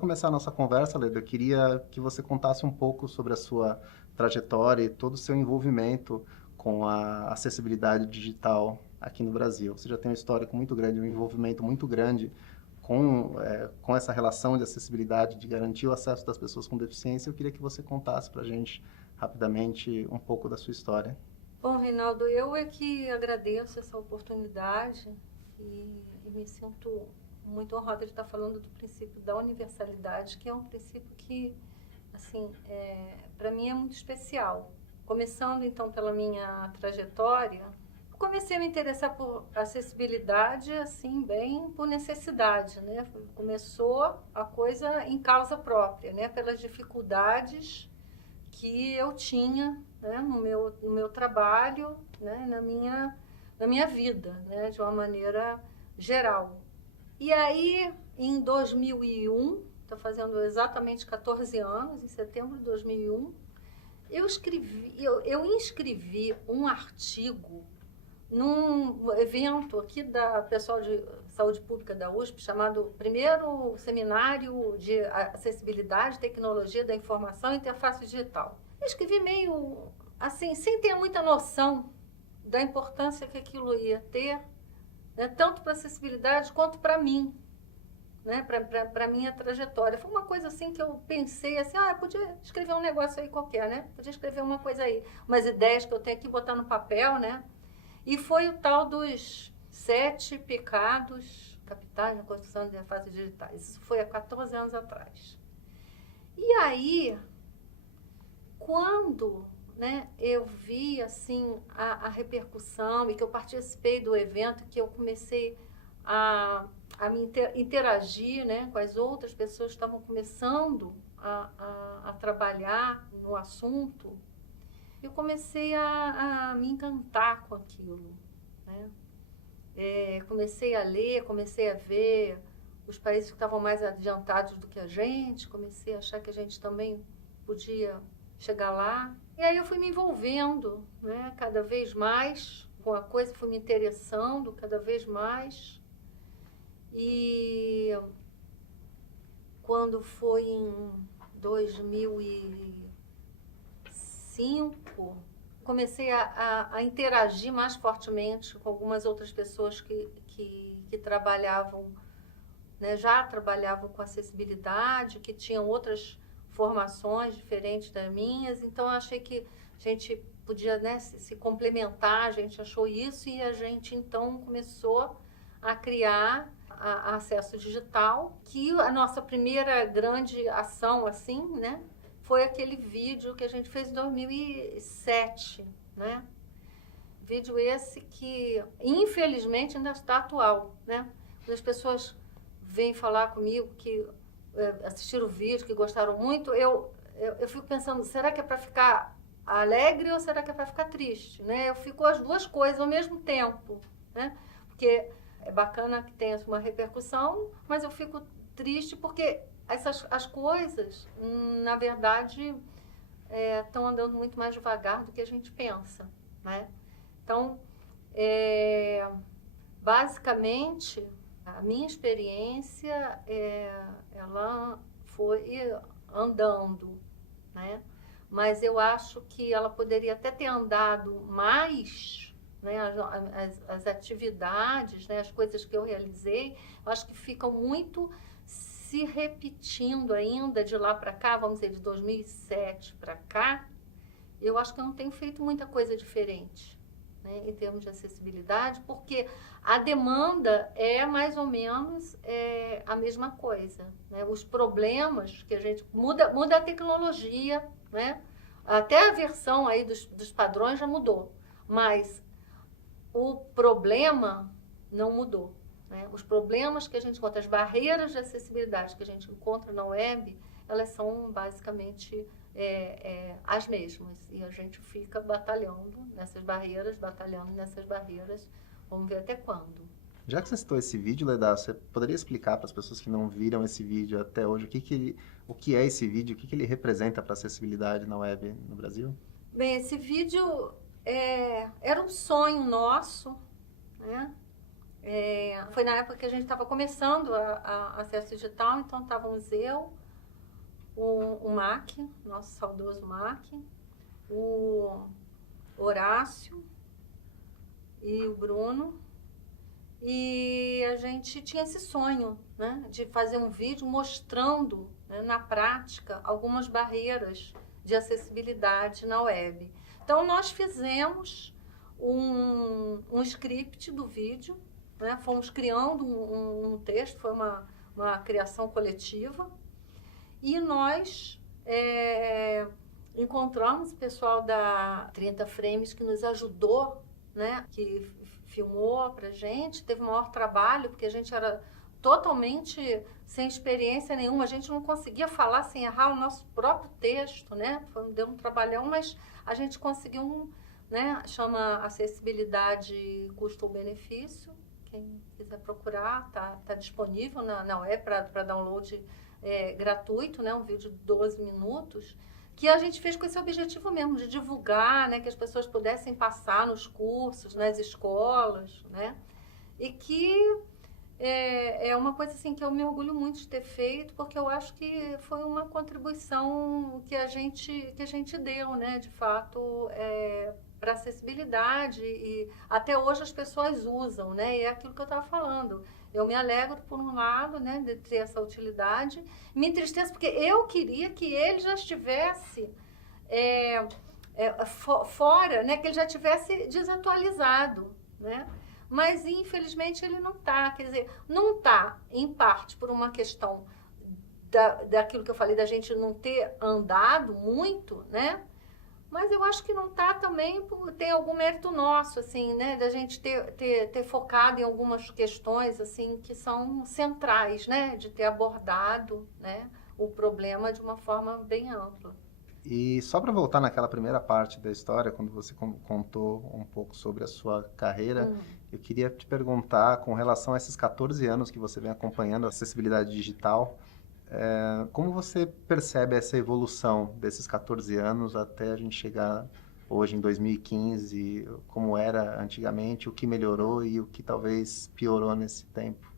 começar a nossa conversa, Leda, eu queria que você contasse um pouco sobre a sua trajetória e todo o seu envolvimento com a acessibilidade digital aqui no Brasil. Você já tem um histórico muito grande, um envolvimento muito grande com essa relação de acessibilidade, de garantir o acesso das pessoas com deficiência. Eu queria que você contasse para a gente, rapidamente, um pouco da sua história. Bom, Reinaldo, eu é que agradeço essa oportunidade e me sinto muito honrada de estar falando do princípio da universalidade, que é um princípio que, assim, para mim é muito especial. Começando, então, pela minha trajetória, comecei a me interessar por acessibilidade, assim, bem por necessidade, né? Começou a coisa em causa própria, né? Pelas dificuldades que eu tinha, né, no meu trabalho, né, na minha vida, né, de uma maneira geral. E aí, em 2001, estou fazendo exatamente 14 anos, em setembro de 2001, eu inscrevi um artigo num evento aqui da pessoal de saúde pública da USP, chamado Primeiro Seminário de Acessibilidade e Tecnologia da Informação e Interface Digital. Eu escrevi meio assim, sem ter muita noção da importância que aquilo ia ter, né, tanto para a acessibilidade quanto para mim, né, para a minha trajetória. Foi uma coisa assim que eu pensei assim, eu podia escrever um negócio aí qualquer, né? Podia escrever uma coisa aí, umas ideias que eu tenho aqui, botar no papel, né? E foi o tal dos 7 pecados capitais na construção de interfaces digitais. Isso foi há 14 anos atrás. E aí, quando, né, eu vi assim a repercussão e que eu participei do evento, que eu comecei a me interagir, né, com as outras pessoas que estavam começando a trabalhar no assunto, eu comecei a me encantar com aquilo, né? Comecei a ler, comecei a ver os países que estavam mais adiantados do que a gente, comecei a achar que a gente também podia chegar lá. E aí eu fui me envolvendo, né, cada vez mais com a coisa, fui me interessando cada vez mais. E quando foi em 2005, comecei a interagir mais fortemente com algumas outras pessoas que trabalhavam, né, já trabalhavam com acessibilidade, que tinham outras formações diferentes das minhas. Então, eu achei que a gente podia, né, se complementar, a gente achou isso e a gente, então, começou a criar a Acesso Digital, que a nossa primeira grande ação, assim, né, foi aquele vídeo que a gente fez em 2007, né? Vídeo esse que, infelizmente, ainda está atual, né? Quando as pessoas vêm falar comigo que assistiram o vídeo, que gostaram muito, eu fico pensando, será que é para ficar alegre ou será que é para ficar triste, né? Eu fico as duas coisas ao mesmo tempo, né? Porque é bacana que tenha uma repercussão, mas eu fico triste porque as coisas, na verdade, estão andando muito mais devagar do que a gente pensa, né? Então, basicamente, a minha experiência, ela foi andando, né? Mas eu acho que ela poderia até ter andado mais, né? As atividades, né? As coisas que eu realizei, eu acho que ficam muito se repetindo ainda de lá para cá, vamos dizer, de 2007 para cá. Eu acho que eu não tenho feito muita coisa diferente, né, em termos de acessibilidade, porque a demanda é mais ou menos a mesma coisa, né? Os problemas que a gente muda a tecnologia, né? Até a versão aí dos padrões já mudou, mas o problema não mudou, né? Os problemas que a gente encontra, as barreiras de acessibilidade que a gente encontra na web, elas são basicamente as mesmas. E a gente fica batalhando nessas barreiras, vamos ver até quando. Já que você citou esse vídeo, Leda, você poderia explicar para as pessoas que não viram esse vídeo até hoje o que é esse vídeo, o que ele representa para a acessibilidade na web no Brasil? Bem, esse vídeo era um sonho nosso, né? Foi na época que a gente estava começando a acesso digital, então estávamos eu, o Mac, nosso saudoso Mac, o Horácio e o Bruno, e a gente tinha esse sonho, né, de fazer um vídeo mostrando, né, na prática algumas barreiras de acessibilidade na web. Então nós fizemos um script do vídeo, né, fomos criando um texto, foi uma criação coletiva, e nós encontramos o pessoal da 30 Frames que nos ajudou, né, que filmou pra gente, teve o maior trabalho, porque a gente era totalmente sem experiência nenhuma, a gente não conseguia falar sem errar o nosso próprio texto, né, deu um trabalhão, mas a gente conseguiu, né, chama acessibilidade custo-benefício, quem quiser procurar, tá disponível na web para download gratuito, né, um vídeo de 12 minutos, que a gente fez com esse objetivo mesmo, de divulgar, né, que as pessoas pudessem passar nos cursos, nas escolas, né, e que é uma coisa assim que eu me orgulho muito de ter feito, porque eu acho que foi uma contribuição que a gente deu, né, de fato, para acessibilidade, e até hoje as pessoas usam, né, e é aquilo que eu estava falando. Eu me alegro, por um lado, né, de ter essa utilidade, me entristeço porque eu queria que ele já estivesse fora, né, que ele já estivesse desatualizado, né, mas infelizmente ele não está, quer dizer, não está em parte por uma questão daquilo que eu falei, da gente não ter andado muito, né, mas eu acho que não está também por ter algum mérito nosso, assim, né, da gente ter focado em algumas questões, assim, que são centrais, né, de ter abordado, né, o problema de uma forma bem ampla. E só para voltar naquela primeira parte da história, quando você contou um pouco sobre a sua carreira, eu queria te perguntar, com relação a esses 14 anos que você vem acompanhando a acessibilidade digital, como você percebe essa evolução desses 14 anos até a gente chegar hoje em 2015, como era antigamente, o que melhorou e o que talvez piorou nesse tempo?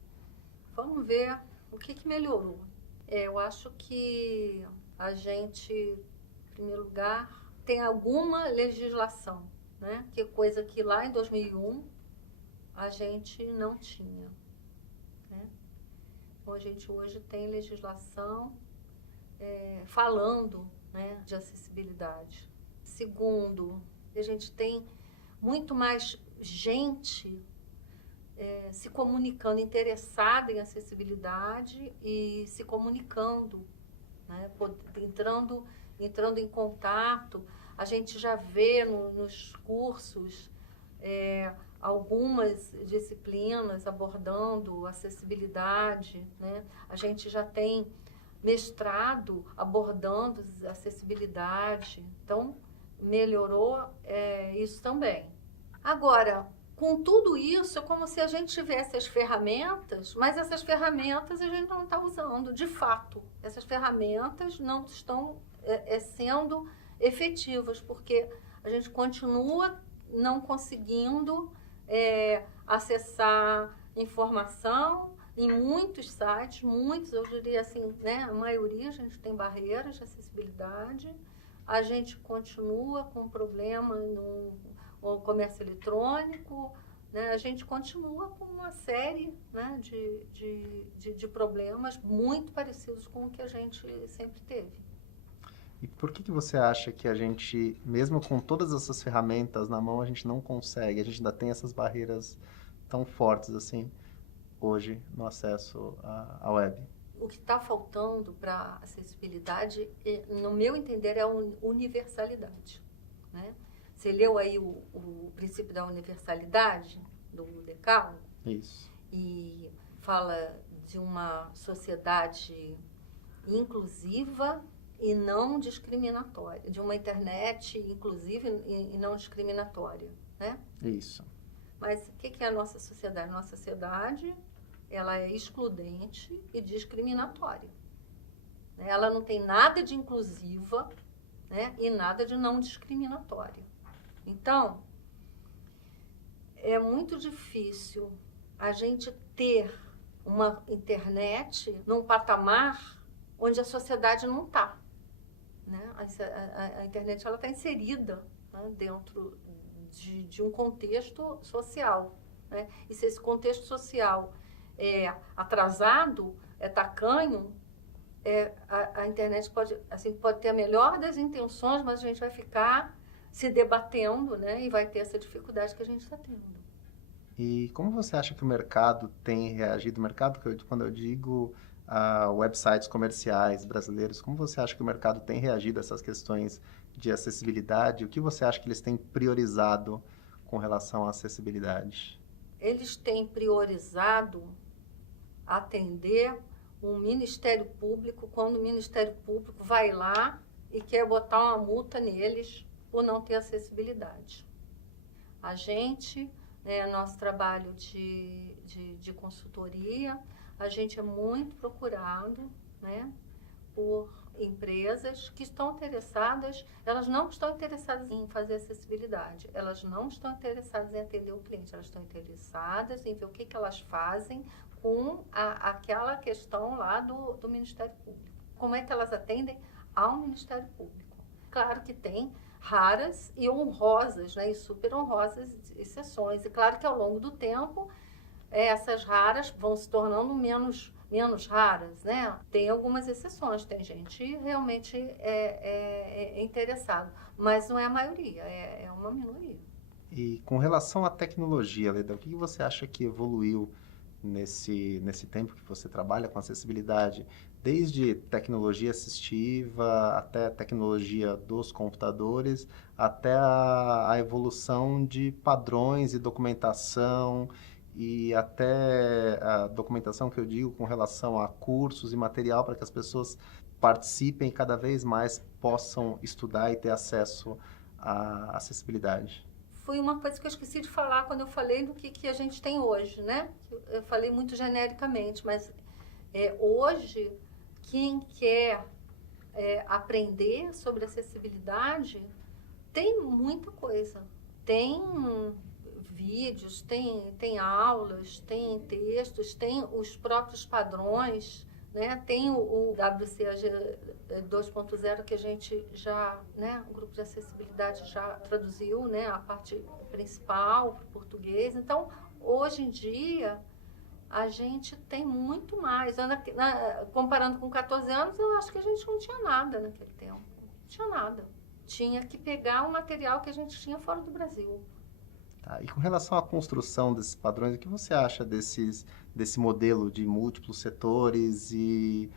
Vamos ver o que melhorou. Eu acho que a gente, em primeiro lugar, tem alguma legislação, né? Que coisa que lá em 2001 a gente não tinha, né? Então, a gente hoje tem legislação falando, né, de acessibilidade. Segundo, a gente tem muito mais gente se comunicando, interessada em acessibilidade e se comunicando, né, entrando em contato. A gente já vê nos cursos algumas disciplinas abordando acessibilidade, né? A gente já tem mestrado abordando acessibilidade, então melhorou isso também. Agora, com tudo isso, é como se a gente tivesse as ferramentas, mas essas ferramentas a gente não está usando, de fato. Essas ferramentas não estão sendo efetivas, porque a gente continua não conseguindo acessar informação em muitos sites, eu diria assim, né, a maioria a gente tem barreiras de acessibilidade, a gente continua com problema no comércio eletrônico, né, a gente continua com uma série, né, de problemas muito parecidos com o que a gente sempre teve. E por que você acha que a gente, mesmo com todas essas ferramentas na mão, a gente não consegue? A gente ainda tem essas barreiras tão fortes assim hoje no acesso à web? O que está faltando para acessibilidade, no meu entender, é a universalidade, né? Você leu aí o princípio da universalidade do Decálogo? Isso. E fala de uma sociedade inclusiva e não discriminatória, de uma internet inclusiva e não discriminatória, né? Isso. Mas o que é a nossa sociedade? Nossa sociedade, ela é excludente e discriminatória. Ela não tem nada de inclusiva, né, e nada de não discriminatória. Então, é muito difícil a gente ter uma internet num patamar onde a sociedade não está, né? A internet ela está inserida, né, dentro de um contexto social, né? E se esse contexto social é atrasado, é tacanho, a internet pode ter a melhor das intenções, mas a gente vai ficar se debatendo, né? E vai ter essa dificuldade que a gente está tendo. E como você acha que o mercado tem reagido? O mercado, quando eu digo websites comerciais brasileiros, como você acha que o mercado tem reagido a essas questões de acessibilidade? O que você acha que eles têm priorizado com relação à acessibilidade? Eles têm priorizado atender o Ministério Público quando o Ministério Público vai lá e quer botar uma multa neles por não ter acessibilidade. A gente, né, nosso trabalho de consultoria, a gente é muito procurado, né, por empresas que estão interessadas, elas não estão interessadas em fazer acessibilidade, elas não estão interessadas em atender o cliente, elas estão interessadas em ver o que elas fazem com aquela questão lá do Ministério Público. Como é que elas atendem ao Ministério Público? Claro que tem raras e honrosas, né, e super honrosas exceções. E claro que ao longo do tempo, essas raras vão se tornando menos raras, né? Tem algumas exceções, tem gente realmente interessado, mas não é a maioria, é uma minoria. E com relação à tecnologia, Leda, o que você acha que evoluiu nesse tempo que você trabalha com acessibilidade, desde tecnologia assistiva até tecnologia dos computadores, até a evolução de padrões e documentação, e até a documentação que eu digo com relação a cursos e material para que as pessoas participem e cada vez mais possam estudar e ter acesso à acessibilidade? Foi uma coisa que eu esqueci de falar quando eu falei do que a gente tem hoje, né? Eu falei muito genericamente, mas hoje, quem quer aprender sobre acessibilidade, tem muita coisa. Tem vídeos, tem aulas, tem textos, tem os próprios padrões, né? Tem o WCAG 2.0 que a gente já, né, o grupo de acessibilidade já traduziu, né, a parte principal para o português. Então, hoje em dia, a gente tem muito mais. Comparando com 14 anos, eu acho que a gente não tinha nada naquele tempo. Não tinha nada. Tinha que pegar o material que a gente tinha fora do Brasil. Tá. E com relação à construção desses padrões, o que você acha desse modelo de múltiplos setores e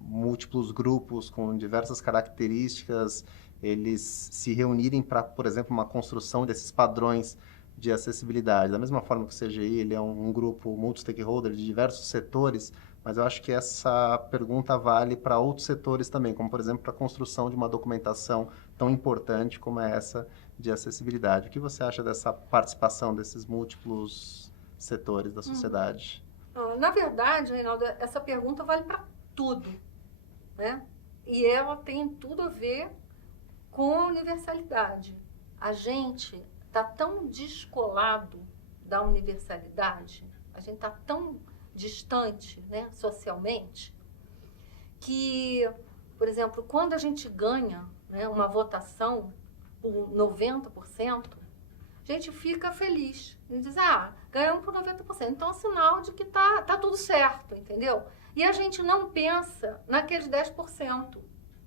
múltiplos grupos com diversas características, eles se reunirem para, por exemplo, uma construção desses padrões de acessibilidade? Da mesma forma que o CGI, ele é um grupo multi-stakeholder de diversos setores, mas eu acho que essa pergunta vale para outros setores também, como, por exemplo, para a construção de uma documentação tão importante como é essa de acessibilidade. O que você acha dessa participação desses múltiplos setores da sociedade? Na verdade, Reinaldo, essa pergunta vale para tudo, né? E ela tem tudo a ver com a universalidade. A gente está tão descolado da universalidade, a gente está tão distante, né, socialmente, que, por exemplo, quando a gente ganha, né, uma votação por 90%, a gente fica feliz. A gente diz, ganhamos por 90%. Então é um sinal de que tá tudo certo, entendeu? E a gente não pensa naqueles 10%,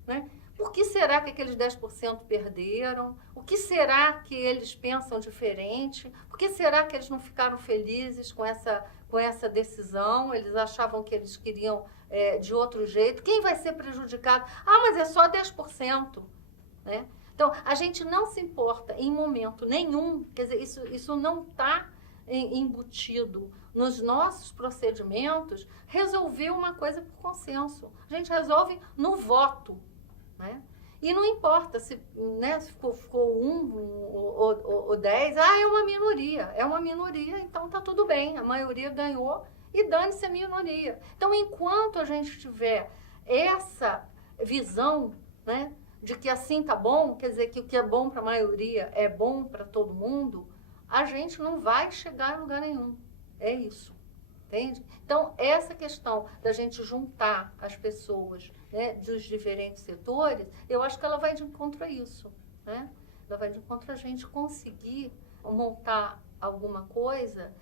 né? Por que será que aqueles 10% perderam? O que será que eles pensam diferente? Por que será que eles não ficaram felizes com essa decisão? Eles achavam que eles queriam de outro jeito. Quem vai ser prejudicado? Mas é só 10%, né? Então, a gente não se importa em momento nenhum, quer dizer, isso não está embutido nos nossos procedimentos, resolver uma coisa por consenso. A gente resolve no voto, né? E não importa se, né, se ficou 1 ou 10, é uma minoria, então está tudo bem, a maioria ganhou e dane-se a minoria. Então, enquanto a gente tiver essa visão, né, de que assim tá bom, quer dizer que o que é bom para a maioria é bom para todo mundo, a gente não vai chegar em lugar nenhum. É isso, entende? Então, essa questão da gente juntar as pessoas, né, dos diferentes setores, eu acho que ela vai de encontro a isso, né? Ela vai de encontro a gente conseguir montar alguma coisa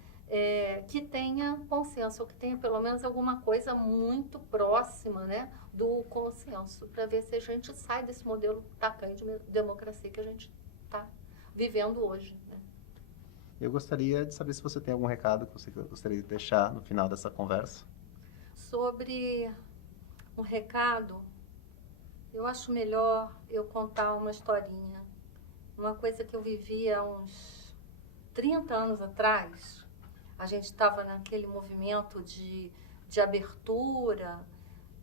que tenha consenso, ou que tenha pelo menos alguma coisa muito próxima, né, do consenso, para ver se a gente sai desse modelo tacanho de democracia que a gente está vivendo hoje, né? Eu gostaria de saber se você tem algum recado que você gostaria de deixar no final dessa conversa. Sobre um recado, eu acho melhor eu contar uma historinha. Uma coisa que eu vivi há uns 30 anos atrás. A gente estava naquele movimento de abertura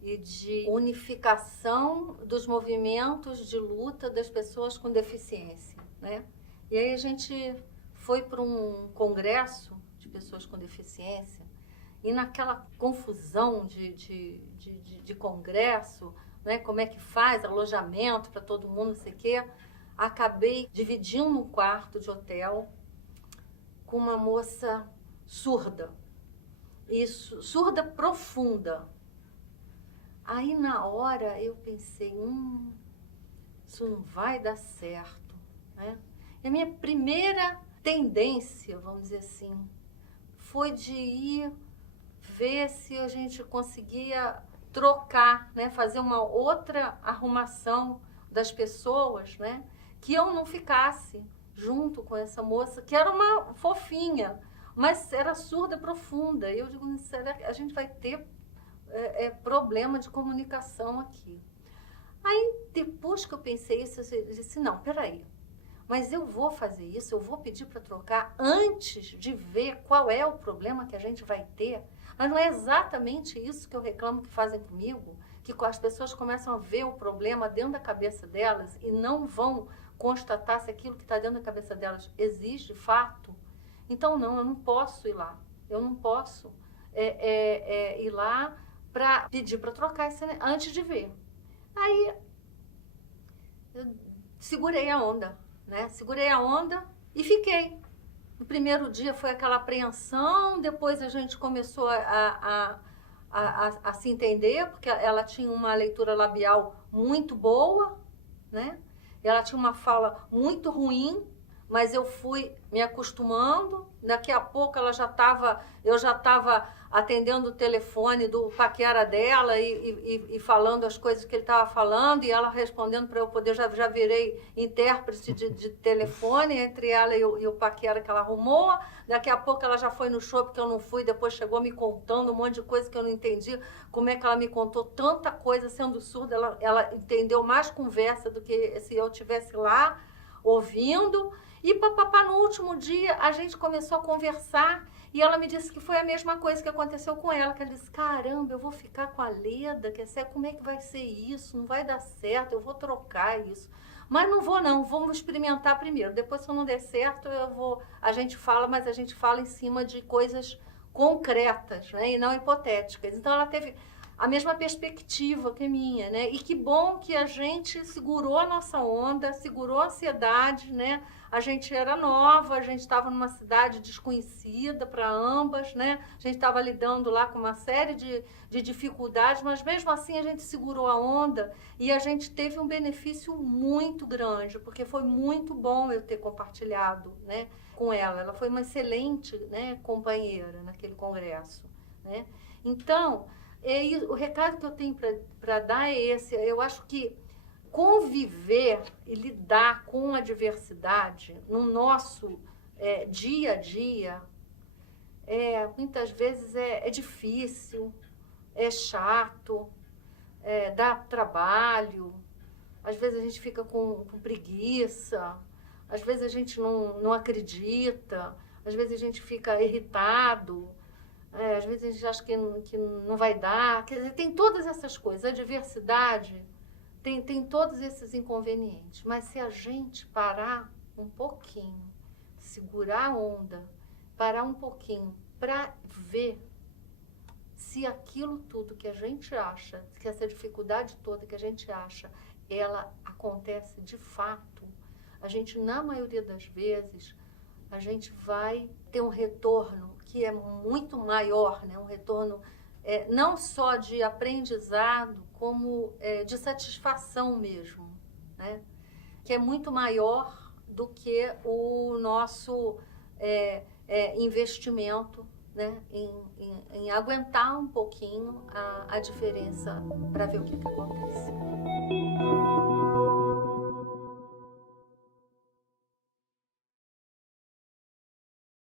e de unificação dos movimentos de luta das pessoas com deficiência, né? E aí a gente foi para um congresso de pessoas com deficiência e naquela confusão de congresso, né, como é que faz, alojamento para todo mundo, não sei o quê, acabei dividindo um quarto de hotel com uma moça surda, isso, surda profunda. Aí na hora eu pensei, isso não vai dar certo, né? E a minha primeira tendência, vamos dizer assim, foi de ir ver se a gente conseguia trocar, né, fazer uma outra arrumação das pessoas, né, que eu não ficasse junto com essa moça, que era uma fofinha, mas era surda profunda. Eu digo, será que a gente vai ter problema de comunicação aqui? Aí, depois que eu pensei isso, eu disse, não, peraí, mas eu vou fazer isso, eu vou pedir para trocar antes de ver qual é o problema que a gente vai ter. Mas não é exatamente isso que eu reclamo que fazem comigo, que as pessoas começam a ver o problema dentro da cabeça delas e não vão constatar se aquilo que está dentro da cabeça delas existe de fato. Então, não, eu não posso ir lá. Eu não posso ir lá para pedir para trocar isso antes de ver. Aí, eu segurei a onda, né? Segurei a onda e fiquei. No primeiro dia foi aquela apreensão, depois a gente começou a se entender, porque ela tinha uma leitura labial muito boa, né? Ela tinha uma fala muito ruim, mas eu fui me acostumando. Daqui a pouco eu já estava atendendo o telefone do paquera dela e falando as coisas que ele estava falando, e ela respondendo para eu poder, já virei intérprete de telefone entre ela e o paquera que ela arrumou. Daqui a pouco ela já foi no show, porque eu não fui, depois chegou me contando um monte de coisa que eu não entendi. Como é que ela me contou tanta coisa sendo surda? Ela entendeu mais conversa do que se eu estivesse lá ouvindo. E papapá, no último dia a gente começou a conversar e ela me disse que foi a mesma coisa que aconteceu com ela, que ela disse, caramba, eu vou ficar com a Leda, como é que vai ser isso? Não vai dar certo, eu vou trocar isso. Mas não vou não, vamos experimentar primeiro, depois se não der certo a gente fala, mas a gente fala em cima de coisas concretas, né, e não hipotéticas. Então ela teve a mesma perspectiva que a minha, né? E que bom que a gente segurou a nossa onda, segurou a ansiedade, né? A gente era nova, a gente estava numa cidade desconhecida para ambas, né? A gente estava lidando lá com uma série de dificuldades, mas mesmo assim a gente segurou a onda e a gente teve um benefício muito grande, porque foi muito bom eu ter compartilhado, né, com ela. Ela foi uma excelente, né, companheira naquele congresso, né? Então, o recado que eu tenho para dar é esse. Eu acho que conviver e lidar com a diversidade no nosso dia a dia, muitas vezes é difícil, é chato, dá trabalho, às vezes a gente fica com preguiça, às vezes a gente não acredita, às vezes a gente fica irritado, às vezes a gente acha que não vai dar. Quer dizer, tem todas essas coisas. A diversidade tem todos esses inconvenientes. Mas se a gente parar um pouquinho, segurar a onda, parar um pouquinho para ver se aquilo tudo que a gente acha, que essa dificuldade toda que a gente acha, ela acontece de fato, a gente, na maioria das vezes, a gente vai ter um retorno que é muito maior, né? Um retorno não só de aprendizado, como de satisfação mesmo, né? Que é muito maior do que o nosso investimento, né? Em aguentar um pouquinho a diferença para ver o que acontece.